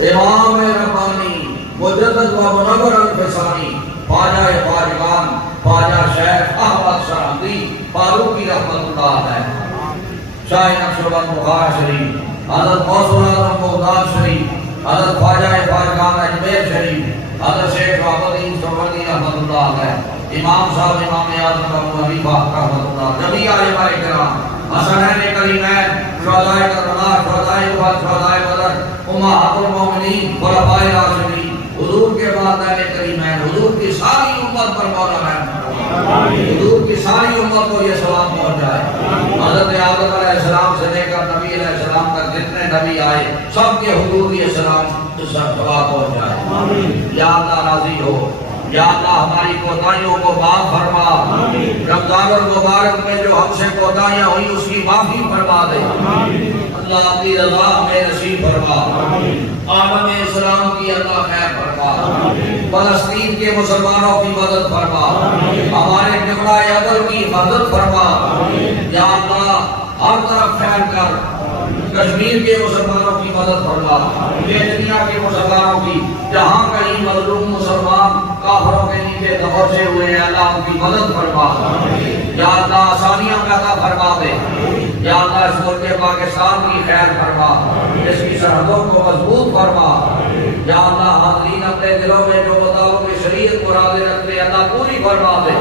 امام ربانی مجدد و منور الفسانی خواجہ خواجگان خواجہ شیخ احمد سرحدی فاروقی رحمت اللہ ہے، شاہ نقشبند بخارا شریف، حضرت غوث العظم بغداد شریف، حضرت خواجہ خواجگان اجمیر شریف، حضرت شیخ محمد سرحدی رحمت اللہ ہے، امام صاحب امام اعظم ابو حنیفہ رحمت اللہ، جمیع علماء کرام، حسنین کریمین، شہدائے کربلا، شہدائے احد، شہدائے بدر، امہات المومنین، خلفائے راشدین، حضور کے بعد نبی کریمین، حضور کی ساری امت پر مولا رحم، حضور کی ساری امت کو یہ سلام پہنچ جائے۔ حضرت آدم علیہ السلام سے لے کر نبی علیہ السلام تک جتنے نبی آئے سب کے حضور یہ سلام پہنچ جائے۔ یا اللہ راضی ہو، یا اللہ ہماری کوتاہیوں کو معاف فرما، رمضان المبارک میں جو ہم سے کوتاہیاں ہوئی اس کی معافی فرما دے، اللہ اپنی رضا ہمیں نصیب فرما، عالم اسلام کی اللہ خیر فرما، فلسطین کے مسلمانوں کی مدد فرما، ہمارے قبلہ عدل کی حفاظت فرما، یا اللہ ہر طرف پھیل کر کشمیر کے مسلمانوں کی مدد فرما، دنیا کے مسلمانوں کی، جہاں کہیں مظلوم مسلمان کافروں کے نیچے دبوچے ہوئے ہیں اللہ ان کی مدد فرما، یا اللہ آسانیاں پیدا فرما دے، یا اللہ اس ملک پاکستان کی خیر فرما، اس کی سرحدوں کو مضبوط فرما، یا اللہ حاضرین اپنے دلوں میں جو مطابق شریعت مرادیں رکھتے اللہ پوری فرما دے،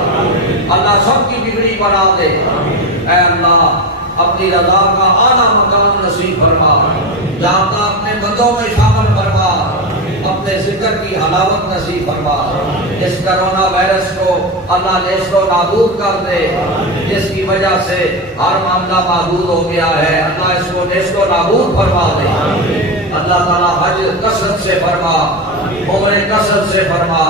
اللہ سب کی بگڑی بنا دے، اے اللہ اپنی رضا کا اعلیٰ مقام نصیب فرما، یا اللہ اپنے بندوں میں شامل فرما، اپنے ذکر کی حلاوت نصیب فرما، اس کرونا وائرس کو اللہ نیست و نابود کر دے، جس کی وجہ سے ہر معاملہ محدود ہو گیا ہے، اللہ اس کو نیست و نابود فرما دے، اللہ تعالیٰ حج کثرت سے فرما، عمرے کثرت سے فرما،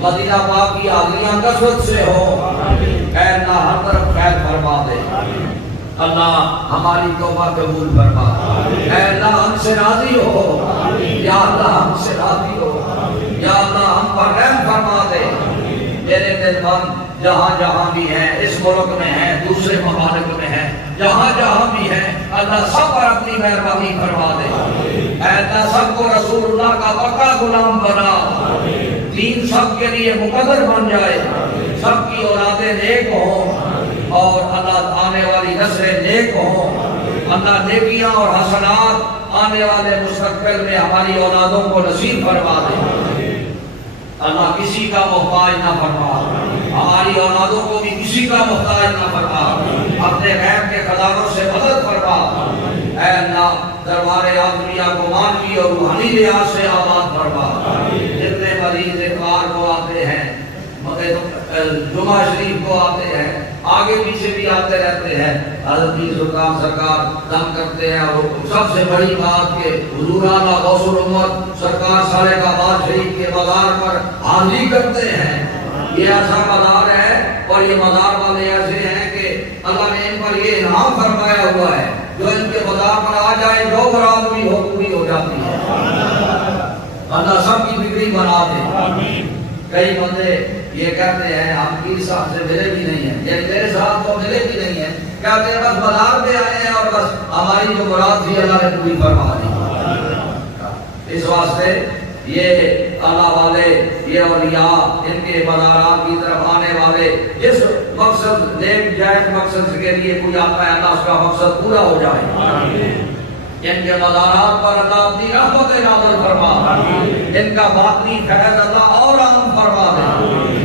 مدینہ پاک کی حاضریاں کثرت سے ہو، اے اللہ ہر طرف خیر فرما دے، اللہ ہماری توبہ قبول فرما، اے اللہ ہم سے راضی ہو، یا اللہ ہم سے راضی ہو، یا اللہ ہم پر رحم فرما دے، میرے دل بند جہاں جہاں بھی ہیں، اس ملک میں ہیں، دوسرے ممالک میں ہیں، جہاں جہاں بھی ہیں اللہ سب پر اپنی مہربانی فرما دے، اے اللہ سب کو رسول اللہ کا پکا غلام بنا، دین سب کے لیے مقدر بن جائے، سب کی اولادیں نیک ہوں، اور اللہ آنے والی نسلیں نیک ہوں، اللہ نیکیاں اور حسنات آنے والے مستقبل میں ہماری اولادوں کو نصیب فرما دے، اللہ کسی کا محتاج نہ فرما، ہماری اولادوں کو بھی کسی کا محتاج نہ فرما، اپنے غیب کے خزانوں سے مدد فرما، اے اللہ دربار-اعظمیہ کو مانوی اور روحانی لحاظ سے آباد فرما، جتنے مریض اتوار کو آتے ہیں، جمعہ شریف کو آتے ہیں، آگے پیچھے بھی آتے رہتے ہیں، حضرت سلطان سرکار دم کرتے ہیں، اور سب سے بڑی بات کہ حضور اعلیٰ غوث الامت سرکار سالک آباد شریف کے مزار پر حاضری کرتے ہیں، یہ ایسا مزار ہے اور یہ مزار والے ایسے ہیں کہ اللہ نے ان پر یہ انعام فرمایا ہوا ہے، جو ان کے مزار پر آ جائے جو مراد بھی ہو پوری ہو جاتی ہے، اللہ سب کی بگڑی بنا دے۔ کئی بندے یہ کہتے ہیں ہم پیر صاحب سے ملے بھی نہیں ہیں، یہ میرے ساتھ تو ملے بھی نہیں ہیں، کہتے ہیں بس بازار پہ آئے ہیں اور بس ہماری جو مراد تھی اللہ نے پوری فرما دی۔ اس واسطے یہ اللہ والے، یہ اولیاء، ان کے مزارات کی طرف آنے والے جس مقصد نیک جائز مقصد کے لیے کوئی آتا ہے اللہ اس کا مقصد پورا ہو جائے، ان کے مزارات پر اللہ اپنی رحمت نازل فرما، ان کا باطنی فیض اللہ اور عام فرما دے،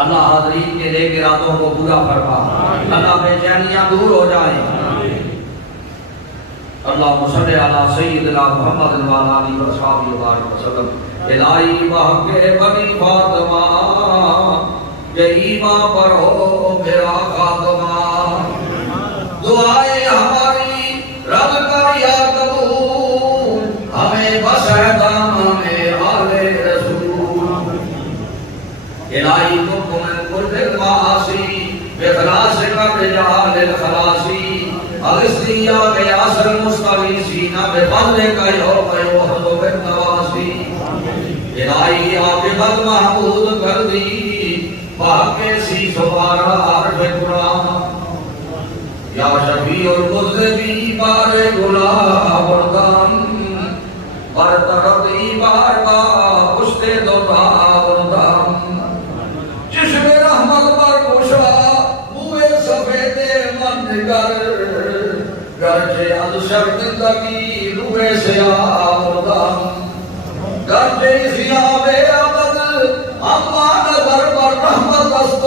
اللہ حاضرین کے نیک ارادوں کو پورا فرما، اللہ بے چینیاں دور ہو جائیں، اللہم صلی علی سیدنا محمد وعلی آلہ وصحبہ وسلم۔ الہی بحق بنی فاطمہ یہی ماں پر ہو میرا خاتمہ، دعائیں ہماری رب کر یا قبول، ہمیں بس ہے دامن آل رسول، الہی تم من کل المعاصی بخلاص کر رجال الخلاصی، اغسطیہ کے اصل مستغیثین بفضل کا یوم یوحد بالنواسی، الہی عاقبت محمود کر دی بحق سی سبارہ عرف قرآن، یا شفیع المذنبین بار گناہ بردان، شرمندگی روئے سے آوردم گرجے سیاب عبد اما نظر پر رحمت است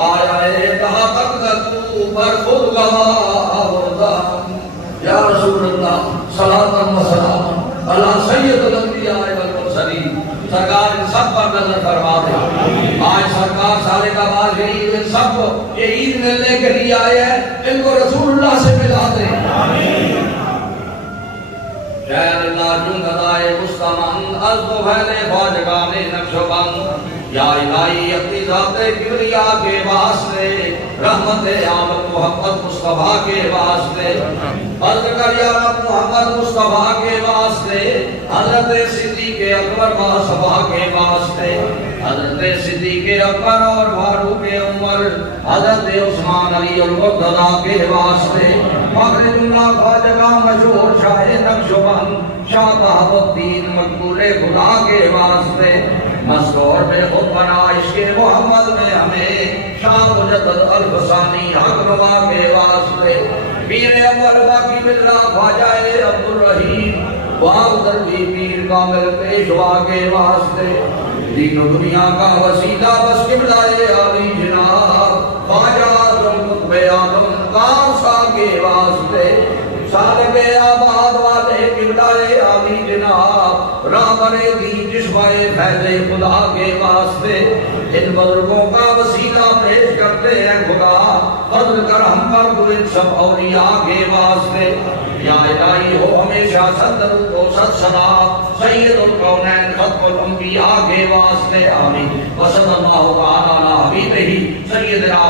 آیا کہا تک تو پر خود گواہ آوردم یا رسول اللہ صلاۃ و سلام علی سید الانبیاء والمرسلین سرکار ان سب پر نظر فرما دے آج سرکار سالے کا باز عید ان سب کو یہ عید ملنے کے لیے آئے ہیں ان کو رسول اللہ سے ملا دے شہر اللہ جنگدائے مستمن از تو پہلے خواجگان نقشبند یا الہی اپنی ذات کبریا کے واسطے رحمت عالم محمد مصطفیٰ کے واسطے عرض کر یا رب محمد مصطفیٰ کے واسطے حضرت صدیق اکبر مصطفیٰ کے واسطے حضرت صدیق اکبر اور فاروق عمر حضرت عثمان علی المرتضیٰ کے واسطے فخر اللہ خواجہ مشہور شاہ نقشبند شاہ بہاء الدین مقبول خدا کے واسطے مستور میں خود بنا عشق محمد میں ہمیں شاہ مجدد الفسانی حق نما کے واسطے پیر اول باقی مدرا خواجہ عبد الرحیم باب دردی پیر کامل پیشوا کے واسطے دین و دنیا کا وسیلہ بس قبلہ علی جناب خواجہ اعظم قطب اعظم کانسا کے واسطے سالک آباد والے قبلہ علی جناب رابر دین جشبہ فیض خدا کے واسطے ان بزرگوں کا وسیلہ پیش کرتے ہیں خدا فضل کر ہم پر تو ان سب اولیاء کے واسطے یا الہی ہو ہمیشہ صد درود و صد سلام سید الکونین ختم الانبیاء کے واسطے آمین وصلی اللہ تعالی علی حبیبہ سیدنا